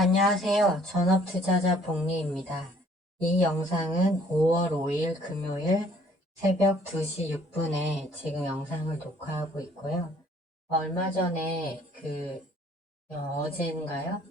안녕하세요. 전업투자자 복리입니다. 이 영상은 5월 5일 금요일 새벽 2시 6분에 지금 영상을 녹화하고 있고요. 얼마 전에 어젠가요?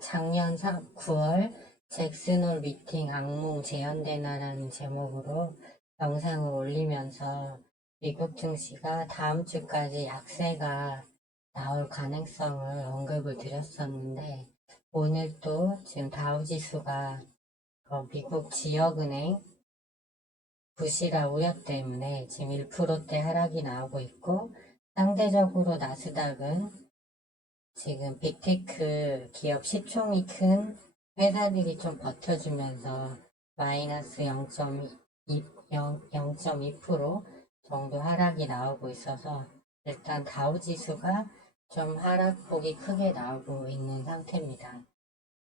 작년 9월 잭슨홀 미팅 악몽 재현되나라는 제목으로 영상을 올리면서 미국 증시가 다음 주까지 약세가 나올 가능성을 언급을 드렸었는데 오늘 또 지금 다우지수가 미국 지역은행 부실화 우려 때문에 지금 1%대 하락이 나오고 있고 상대적으로 나스닥은 지금 빅테크 기업 시총이 큰 회사들이 좀 버텨주면서 마이너스 0.2% 정도 하락이 나오고 있어서 일단 다우지수가 좀 하락폭이 크게 나오고 있는 상태입니다.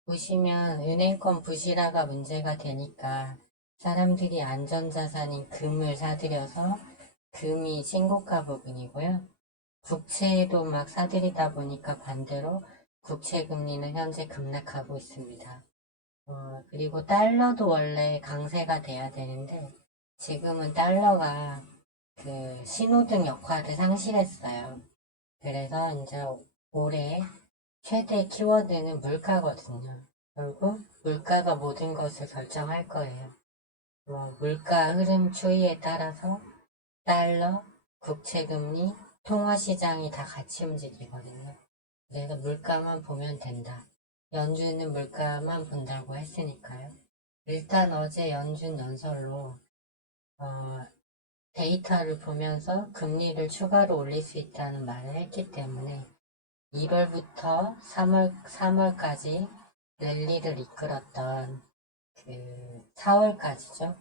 보시면 은행권 부실화가 문제가 되니까 사람들이 안전자산인 금을 사들여서 금이 신고가 부분이고요. 국채도 막 사들이다 보니까 반대로 국채 금리는 현재 급락하고 있습니다. 그리고 달러도 원래 강세가 돼야 되는데 지금은 달러가 그 신호등 역할을 상실했어요. 그래서 이제 올해 최대 키워드는 물가거든요. 결국 물가가 모든 것을 결정할 거예요. 물가 흐름 추이에 따라서 달러, 국채금리, 통화시장이 다 같이 움직이거든요. 그래서 물가만 보면 된다. 연준은 물가만 본다고 했으니까요. 일단 어제 연준 연설로 어, 데이터를 보면서 금리를 추가로 올릴 수 있다는 말을 했기 때문에 2월부터 3월까지 랠리를 이끌었던 4월까지죠.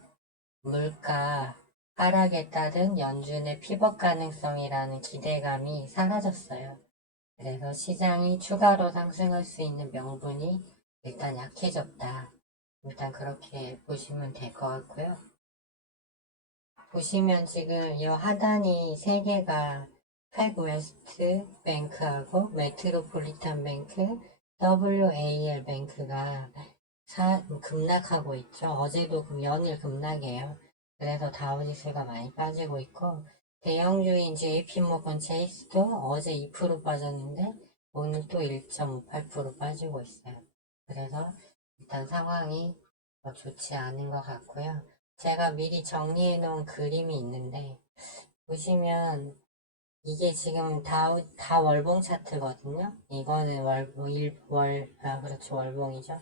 물가 하락에 따른 연준의 피벗 가능성이라는 기대감이 사라졌어요. 그래서 시장이 추가로 상승할 수 있는 명분이 일단 약해졌다. 일단 그렇게 보시면 될 것 같고요. 보시면 지금 이 하단이 세 개가 팩웨스트 뱅크하고 메트로폴리탄 뱅크, WAL 뱅크가 급락하고 있죠. 어제도 연일 급락이에요. 그래서 다우지수가 많이 빠지고 있고 대형주인 JP모건 체이스도 어제 2% 빠졌는데 오늘 또 1.58% 빠지고 있어요. 그래서 일단 상황이 좋지 않은 것 같고요. 제가 미리 정리해 놓은 그림이 있는데 보시면 이게 지금 다 월봉 차트거든요. 이거는 그렇죠. 월봉이죠.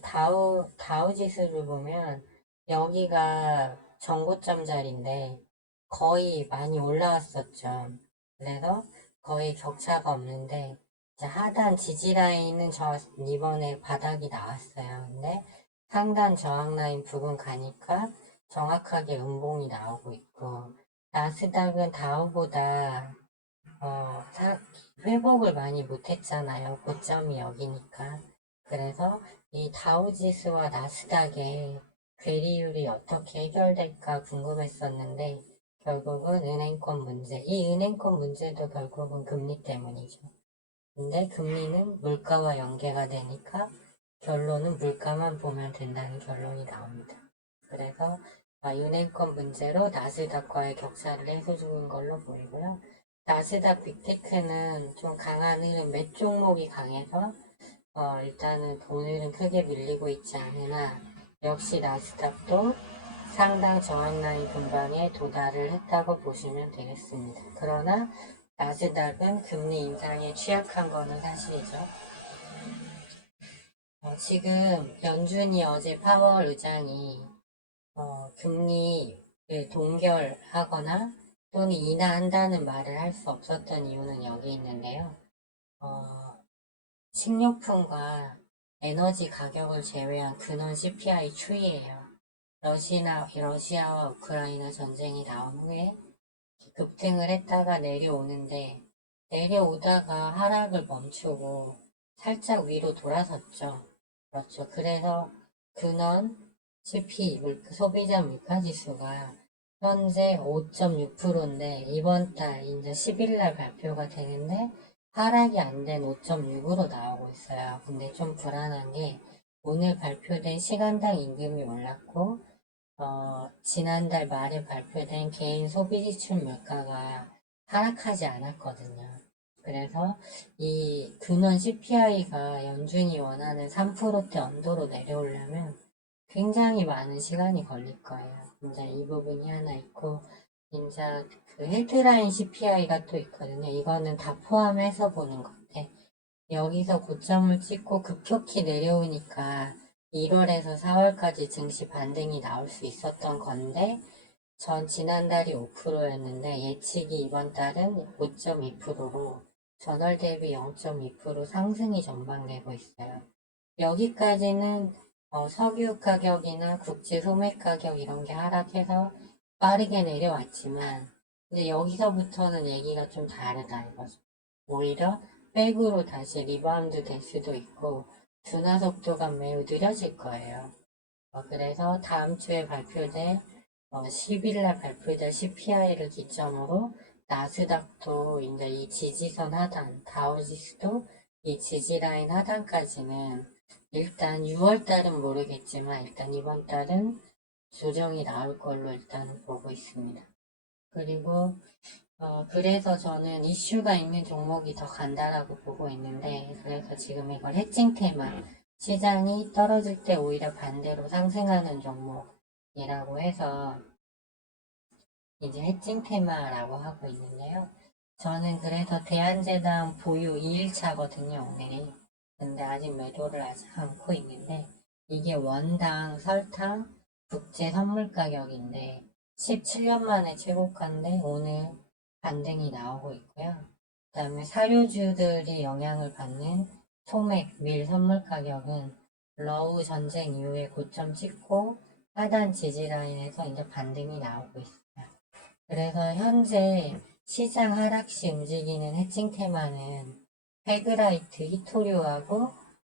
다우 지수를 보면 여기가 정고점 자리인데 거의 많이 올라왔었죠. 그래서 거의 격차가 없는데 이제 하단 지지 라인은 이번에 바닥이 나왔어요. 근데 상단 저항 라인 부근 가니까 정확하게 음봉이 나오고 있고 나스닥은 다우보다 회복을 많이 못했잖아요. 고점이 여기니까. 그래서 이 다우지수와 나스닥의 괴리율이 어떻게 해결될까 궁금했었는데 결국은 은행권 문제. 이 은행권 문제도 결국은 금리 때문이죠. 근데 금리는 물가와 연계가 되니까 결론은 물가만 보면 된다는 결론이 나옵니다. 그래서 은행권 문제로 나스닥과의 격차를 해소주는 걸로 보이고요. 나스닥 빅테크는 좀 강한 흐름, 몇 종목이 강해서 일단은 오늘은 크게 밀리고 있지 않으나 역시 나스닥도 상당 저항라인 근방에 도달을 했다고 보시면 되겠습니다. 그러나 나스닥은 금리 인상에 취약한 거는 사실이죠. 지금 연준이 어제 파월 의장이 금리를 동결하거나 또는 인하한다는 말을 할 수 없었던 이유는 여기 있는데요. 어, 식료품과 에너지 가격을 제외한 근원 CPI 추이예요. 러시아와 우크라이나 전쟁이 나온 후에 급등을 했다가 내려오는데 내려오다가 하락을 멈추고 살짝 위로 돌아섰죠. 그렇죠. 그래서 근원 소비자 물가지수가 현재 5.6%인데 이번 달 이제 10일 날 발표가 되는데 하락이 안 된 5.6으로 나오고 있어요. 근데 좀 불안한 게 오늘 발표된 시간당 임금이 올랐고 지난달 말에 발표된 개인 소비지출 물가가 하락하지 않았거든요. 그래서 이 근원 CPI가 연준이 원하는 3%대 언더로 내려오려면 굉장히 많은 시간이 걸릴 거예요. 이제 이 부분이 하나 있고, 이제 그 헤드라인 CPI가 또 있거든요. 이거는 다 포함해서 보는 건데, 여기서 고점을 찍고 급격히 내려오니까 1월에서 4월까지 증시 반등이 나올 수 있었던 건데, 전 지난달이 5%였는데 예측이 이번 달은 5.2%로 전월 대비 0.2% 상승이 전망되고 있어요. 여기까지는 석유 가격이나 국제 소매 가격 이런 게 하락해서 빠르게 내려왔지만 이제 여기서부터는 얘기가 좀 다르다 이거죠. 오히려 백으로 다시 리바운드 될 수도 있고 둔화 속도가 매우 느려질 거예요. 그래서 다음 주에 발표될 10일날 발표될 CPI를 기점으로 나스닥도 이제 이 지지선 하단, 다우지수도 이 지지라인 하단까지는 일단 6월달은 모르겠지만 일단 이번 달은 조정이 나올 걸로 일단 보고 있습니다. 그리고 그래서 저는 이슈가 있는 종목이 더 간다라고 보고 있는데 그래서 지금 이걸 해칭 테마 시장이 떨어질 때 오히려 반대로 상승하는 종목이라고 해서 이제 해칭 테마라고 하고 있는데요. 저는 그래서 대한제당 보유 2일차거든요, 오늘이. 근데 아직 매도를 하지 않고 있는데, 이게 원당 설탕 국제 선물 가격인데, 17년 만에 최고가인데, 오늘 반등이 나오고 있고요. 그 다음에 사료주들이 영향을 받는 소맥, 밀 선물 가격은 러우 전쟁 이후에 고점 찍고, 하단 지지라인에서 이제 반등이 나오고 있어요. 그래서 현재 시장 하락시 움직이는 해칭 테마는 페그라이트, 히토류하고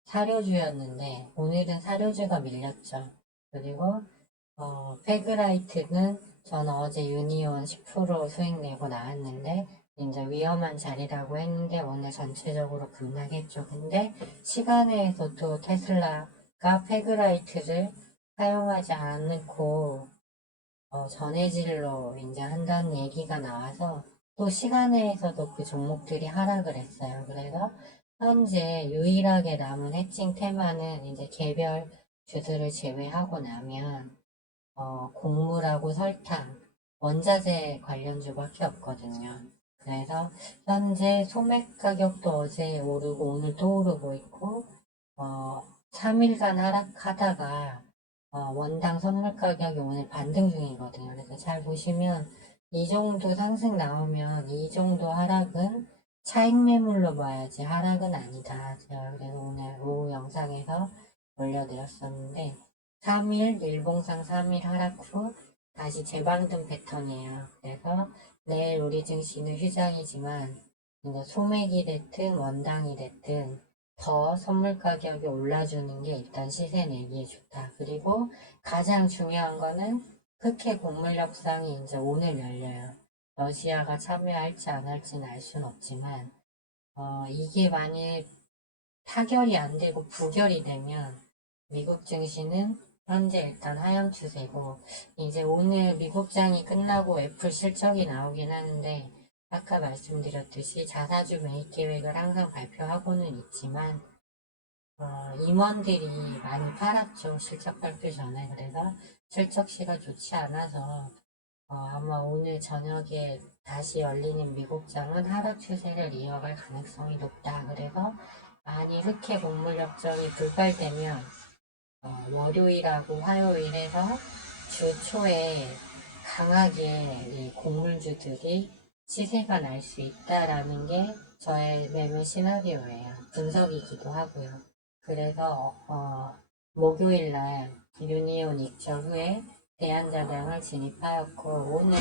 사료주였는데 오늘은 사료주가 밀렸죠. 그리고 페그라이트는 저는 어제 유니온 10% 수익 내고 나왔는데 이제 위험한 자리라고 했는데 오늘 전체적으로 급락했죠. 근데 시간에서도 테슬라가 페그라이트를 사용하지 않고 전해질로 이제 한다는 얘기가 나와서 또 시간에서도 그 종목들이 하락을 했어요. 그래서 현재 유일하게 남은 해칭 테마는 이제 개별 주들을 제외하고 나면 곡물하고 설탕, 원자재 관련주밖에 없거든요. 그래서 현재 소맥 가격도 어제 오르고 오늘 또 오르고 있고 3일간 하락하다가 원당 선물 가격이 오늘 반등 중이거든요. 그래서 잘 보시면 이 정도 상승 나오면 이 정도 하락은 차익 매물로 봐야지 하락은 아니다. 제가 그래서 오늘 오후 영상에서 올려드렸었는데 3일 일봉상 3일 하락 후 다시 재방등 패턴이에요. 그래서 내일 우리 증시는 휴장이지만 이제 소맥이 됐든 원당이 됐든 더 선물 가격이 올라주는 게 일단 시세 내기에 좋다. 그리고 가장 중요한 거는 흑해 곡물 협상이 이제 오늘 열려요. 러시아가 참여할지 안 할지는 알 수는 없지만 이게 만약 타결이 안 되고 부결이 되면 미국 증시는 현재 일단 하향 추세고 이제 오늘 미국장이 끝나고 애플 실적이 나오긴 하는데 아까 말씀드렸듯이 자사주 매입 계획을 항상 발표하고는 있지만 임원들이 많이 팔았죠. 실적 발표 전에. 그래서 실적시가 좋지 않아서 아마 오늘 저녁에 다시 열리는 미국장은 하락 추세를 이어갈 가능성이 높다. 그래서 만일 흑해 곡물 협정이 불발되면 월요일하고 화요일에서 주 초에 강하게 이 곡물주들이 시세가 날 수 있다라는 게 저의 매매 시나리오예요. 분석이기도 하고요. 그래서 목요일 날 유니온 입절 후에 대한자장을 진입하였고 오늘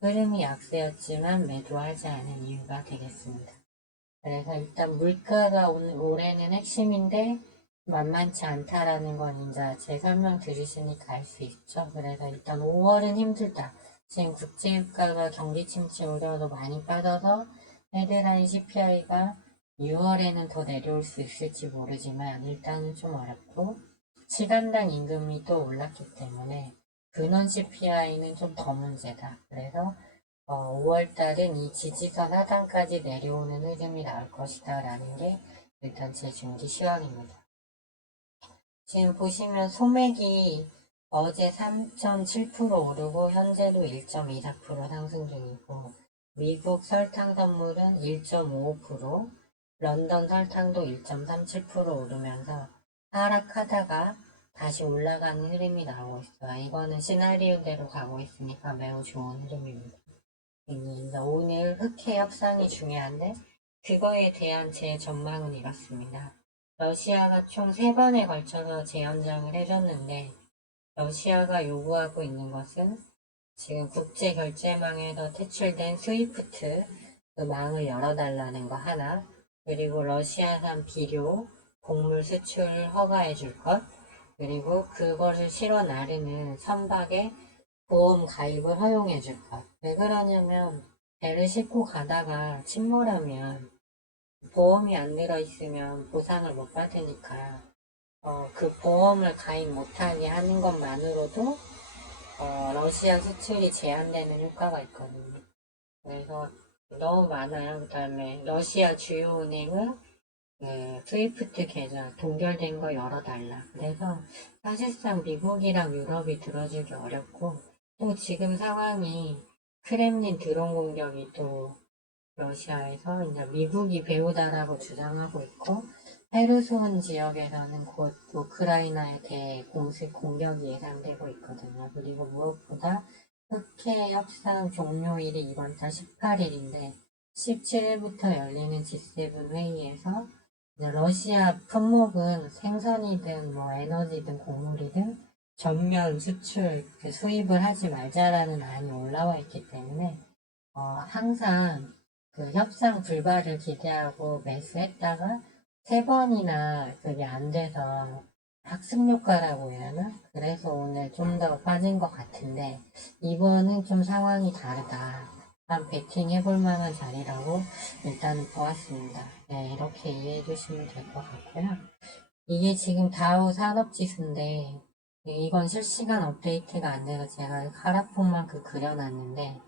흐름이 약세였지만 매도하지 않은 이유가 되겠습니다. 그래서 일단 물가가 올해는 핵심인데 만만치 않다라는 건 이제 제 설명 들으시니까 알 수 있죠. 그래서 일단 5월은 힘들다. 지금 국제유가가 경기 침체 우려도 많이 빠져서 헤드라인 CPI가 6월에는 더 내려올 수 있을지 모르지만 일단은 좀 어렵고 시간당 임금이 또 올랐기 때문에 근원 CPI는 좀 더 문제다. 그래서 5월달은 이 지지선 하단까지 내려오는 흐름이 나올 것이다 라는 게 일단 제 중기 시황입니다. 지금 보시면 소맥이 어제 3.7% 오르고 현재도 1.24% 상승 중이고 미국 설탕 선물은 1.55%, 런던 설탕도 1.37% 오르면서 하락하다가 다시 올라가는 흐름이 나오고 있어요. 이거는 시나리오대로 가고 있으니까 매우 좋은 흐름입니다. 이제 오늘 흑해 협상이 중요한데 그거에 대한 제 전망은 이렇습니다. 러시아가 총 3번에 걸쳐서 재연장을 해줬는데 러시아가 요구하고 있는 것은 지금 국제결제망에서 퇴출된 스위프트 그 망을 열어달라는 거 하나, 그리고 러시아산 비료, 곡물 수출을 허가해 줄 것, 그리고 그것을 실어 나르는 선박에 보험 가입을 허용해 줄 것. 왜 그러냐면 배를 싣고 가다가 침몰하면 보험이 안 들어있으면 보상을 못 받으니까 그 보험을 가입 못하게 하는 것만으로도 러시아 수출이 제한되는 효과가 있거든요. 그래서 너무 많아요. 그 다음에 러시아 주요 은행은 스위프트 계좌 동결된 거 열어달라. 그래서 사실상 미국이랑 유럽이 들어주기 어렵고 또 지금 상황이 크렘린 드론 공격이 또 러시아에서 이제 미국이 배후다라고 주장하고 있고 헤르손 지역에서는 곧 우크라이나에 대해 공식 공격이 예상되고 있거든요. 그리고 무엇보다 흑해 협상 종료일이 이번 달 18일인데 17일부터 열리는 G7 회의에서 러시아 품목은 생선이든 뭐 에너지든 곡물이든 전면 수출 수입을 하지 말자라는 안이 올라와 있기 때문에 항상 그 협상 불발을 기대하고 매수했다가 3번이나 그게 안 돼서 학습 효과라고 해야 하나? 그래서 오늘 좀 더 빠진 것 같은데 이번은 좀 상황이 다르다. 한 베팅 해볼 만한 자리라고 일단은 보았습니다. 네, 이렇게 이해해 주시면 될 것 같고요. 이게 지금 다우 산업지수인데 이건 실시간 업데이트가 안 돼서 제가 하락폭만큼 그려놨는데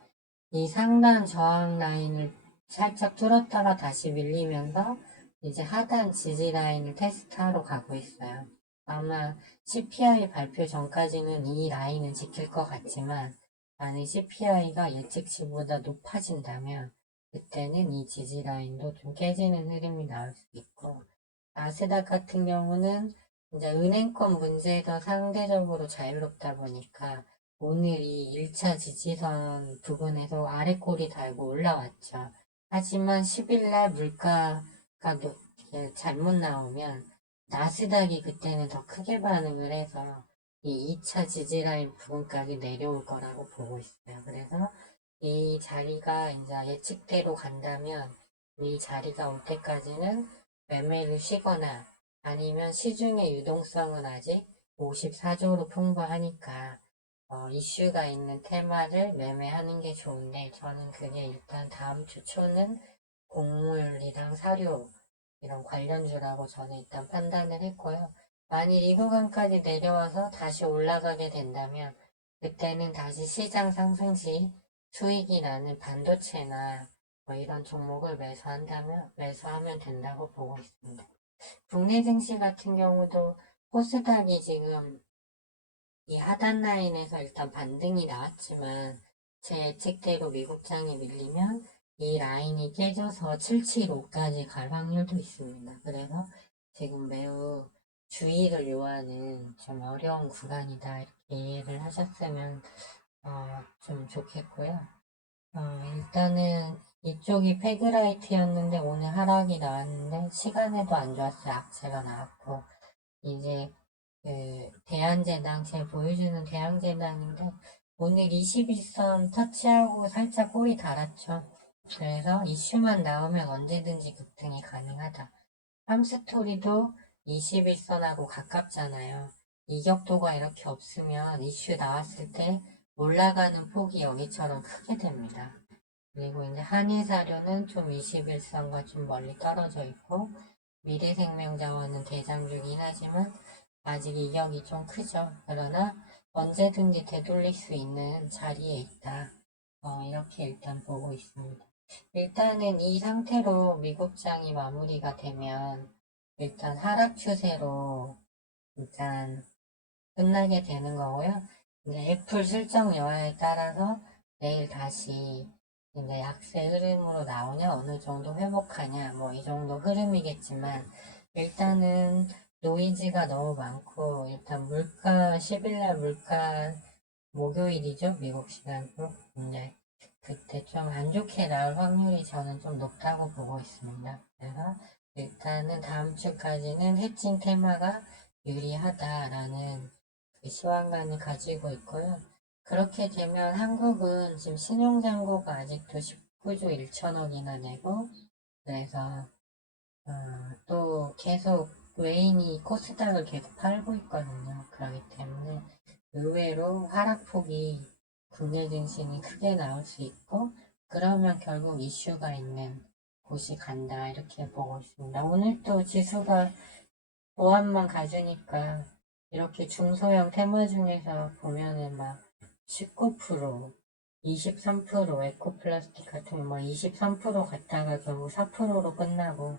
이 상단 저항 라인을 살짝 뚫었다가 다시 밀리면서 이제 하단 지지 라인을 테스트하러 가고 있어요. 아마 CPI 발표 전까지는 이 라인은 지킬 것 같지만 만약 CPI가 예측치보다 높아진다면 그때는 이 지지 라인도 좀 깨지는 흐름이 나올 수 있고 나스닥 같은 경우는 이제 은행권 문제에서 상대적으로 자유롭다 보니까 오늘 이 1차 지지선 부분에서 아래 꼬리 달고 올라왔죠. 하지만 10일날 물가가 잘못 나오면 나스닥이 그때는 더 크게 반응을 해서 이 2차 지지라인 부분까지 내려올 거라고 보고 있어요. 그래서 이 자리가 이제 예측대로 간다면 이 자리가 올 때까지는 매매를 쉬거나 아니면 시중의 유동성은 아직 54조로 풍부하니까 이슈가 있는 테마를 매매하는 게 좋은데 저는 그게 일단 다음 주 초는 곡물이랑 사료 이런 관련주라고 저는 일단 판단을 했고요. 만일 이 구간까지 내려와서 다시 올라가게 된다면 그때는 다시 시장 상승 시 수익이 나는 반도체나 뭐 이런 종목을 매수하면 된다고 보고 있습니다. 국내 증시 같은 경우도 코스닥이 지금 이 하단 라인에서 일단 반등이 나왔지만 제 예측대로 미국장이 밀리면 이 라인이 깨져서 775까지 갈 확률도 있습니다. 그래서 지금 매우 주의를 요하는 좀 어려운 구간이다 이렇게 이해를 하셨으면 좀 좋겠고요. 일단은 이쪽이 페그라이트였는데 오늘 하락이 나왔는데 시간에도 안 좋았어요. 악재가 나왔고 이제 대한제당 제가 보여주는 대한제당인데 오늘 21선 터치하고 살짝 꼬리 달았죠. 그래서 이슈만 나오면 언제든지 급등이 가능하다. 함스토리도 21선하고 가깝잖아요. 이격도가 이렇게 없으면 이슈 나왔을 때 올라가는 폭이 여기처럼 크게 됩니다. 그리고 이제 한의사료는 좀 21선과 좀 멀리 떨어져 있고, 미래생명자원은 대장 중이긴 하지만 아직 이격이 좀 크죠. 그러나 언제든지 되돌릴 수 있는 자리에 있다. 이렇게 일단 보고 있습니다. 일단은 이 상태로 미국장이 마무리가 되면 일단 하락 추세로 일단 끝나게 되는 거고요. 이제 애플 실적 여하에 따라서 내일 다시 이제 약세 흐름으로 나오냐, 어느 정도 회복하냐, 뭐 이 정도 흐름이겠지만, 일단은 노이즈가 너무 많고, 일단 물가, 10일날 물가 목요일이죠, 미국 시간으로. 이제 그때 좀 안 좋게 나올 확률이 저는 좀 높다고 보고 있습니다. 그래서 일단은 다음 주까지는 해칭 테마가 유리하다라는 그 시황관을 가지고 있고요. 그렇게 되면 한국은 지금 신용잔고가 아직도 19조 1천억이나 되고, 그래서 또 계속 외인이 코스닥을 계속 팔고 있거든요. 그렇기 때문에 의외로 하락폭이 국내 증시는 크게 나올 수 있고, 그러면 결국 이슈가 있는 곳이 간다 이렇게 보고 있습니다. 오늘 또 지수가 보합만 가주니까 이렇게 중소형 테마 중에서 보면은 막 19%, 23% 에코플라스틱 같은 거 막 23% 갔다가 결국 4%로 끝나고,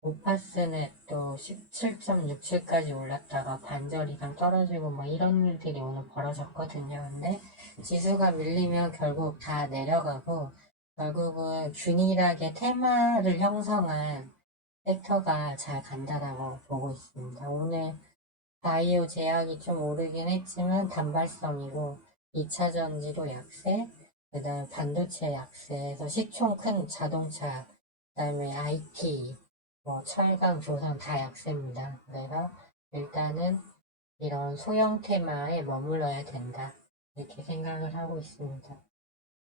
오파스넷 또 17.67까지 올랐다가 반절 이상 떨어지고 뭐 이런 일들이 오늘 벌어졌거든요. 근데 지수가 밀리면 결국 다 내려가고, 결국은 균일하게 테마를 형성한 섹터가 잘 간다라고 보고 있습니다. 오늘 바이오 제약이 좀 오르긴 했지만 단발성이고, 2차 전지도 약세, 그 다음에 반도체 약세에서 시총 큰 자동차, 그 다음에 IT, 뭐 철강, 조선 다 약세입니다. 그래서 일단은 이런 소형 테마에 머물러야 된다. 이렇게 생각을 하고 있습니다.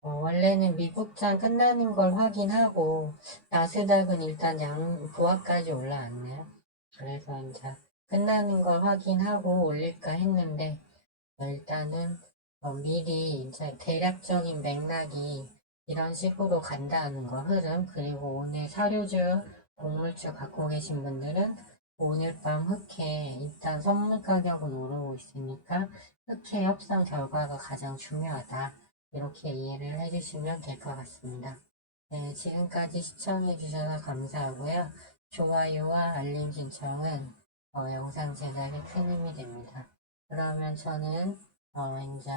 원래는 미국장 끝나는 걸 확인하고, 나스닥은 일단 보합까지 올라왔네요. 그래서 이제 끝나는 걸 확인하고 올릴까 했는데, 일단은 미리 이제 대략적인 맥락이 이런 식으로 간다는 거 흐름, 그리고 오늘 사료주, 곡물주 갖고 계신 분들은 오늘 밤 흑해 일단 선물 가격은 오르고 있으니까 흑해 협상 결과가 가장 중요하다. 이렇게 이해를 해주시면 될 것 같습니다. 네, 지금까지 시청해주셔서 감사하고요. 좋아요와 알림 신청은 영상 제작에 큰 힘이 됩니다. 그러면 저는 이제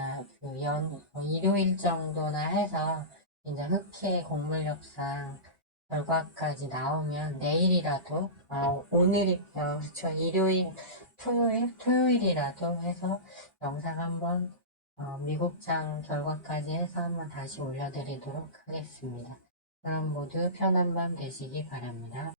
일요일 정도나 해서 이제 흑해 곡물 협상 결과까지 나오면 내일이라도 그렇죠, 일요일 토요일이라도 해서 영상 한번 미국장 결과까지 해서 한번 다시 올려드리도록 하겠습니다. 그럼 모두 편한 밤 되시기 바랍니다.